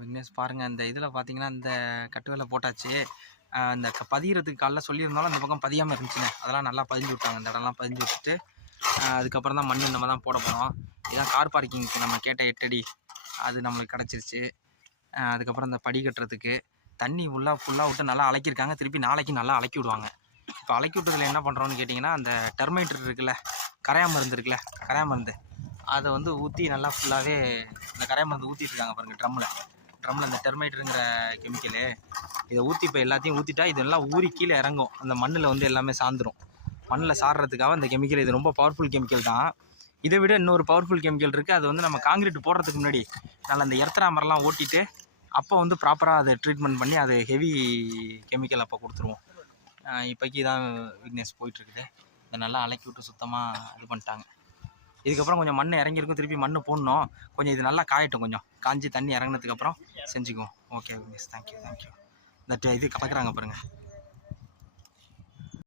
விக்னேஷ் பாருங்கள், இந்த இதில் பார்த்தீங்கன்னா இந்த கட்டுவேலை போட்டாச்சு. இந்த பதிகிறதுக்கு காலைல சொல்லியிருந்தாலும் அந்த பக்கம் பதியாமல் இருந்துச்சுங்க. அதெல்லாம் நல்லா பதிஞ்சு விட்டாங்க. இந்த இடம்லாம் பதிஞ்சு விட்டுட்டு அதுக்கப்புறம் தான் மண் நம்ம தான் போட போகிறோம். இதான் கார் பார்க்கிங்க்கு நம்ம கேட்ட 8 அடி அது நம்மளுக்கு கிடச்சிருச்சு. அதுக்கப்புறம் இந்த படி கட்டுறதுக்கு தண்ணி ஃபுல்லாக விட்டு நல்லா அலக்கியிருக்காங்க. திருப்பி நாளைக்கு நல்லா அலக்கி விடுவாங்க. இப்போ அலக்கி விட்டதில் என்ன பண்ணுறோன்னு கேட்டிங்கன்னா, அந்த டெர்மைட்டர் இருக்குல்ல, கரையா மருந்து இருக்குல்ல, கரையா மருந்து அதை வந்து ஊற்றி நல்லா ஃபுல்லாகவே இந்த கரையா மருந்து ஊற்றிட்டு இருக்காங்க பாருங்கள். ட்ரம்மில் இந்த டெர்மைட்டருங்கிற கெமிக்கலு இதை ஊற்றி இப்போ எல்லாத்தையும் ஊற்றிட்டா இதெல்லாம் ஊறி கீழே இறங்கும். அந்த மண்ணில் வந்து எல்லாமே சார்ந்துடும். மண்ணில் சாடுறதுக்காக இந்த கெமிக்கல், இது ரொம்ப பவர்ஃபுல் கெமிக்கல் தான். இதை விட இன்னொரு பவர்ஃபுல் கெமிக்கல் இருக்குது. அது வந்து நம்ம காங்கிரீட் போடுறதுக்கு முன்னாடி நல்லா அந்த எர்த்தராமரெலாம் ஓட்டிட்டு அப்போ வந்து ப்ராப்பராக அதை ட்ரீட்மெண்ட் பண்ணி அது ஹெவி கெமிக்கல் அப்போ கொடுத்துருவோம். இப்போக்கி தான் விக்னேஷ் போயிட்டுருக்குது. இதை நல்லா அலக்கி விட்டு சுத்தமாக இது பண்ணிட்டாங்க. இதுக்கப்புறம் கொஞ்சம் மண் இறங்கியிருக்கும். திருப்பி மண் போடணும். கொஞ்சம் இது நல்லா காயட்டும். கொஞ்சம் காஞ்சி தண்ணி இறங்கினதுக்கப்புறம் செஞ்சுக்குவோம். Okay Vignesh, thank you. இந்த இது கலக்கிறாங்க பாருங்கள்.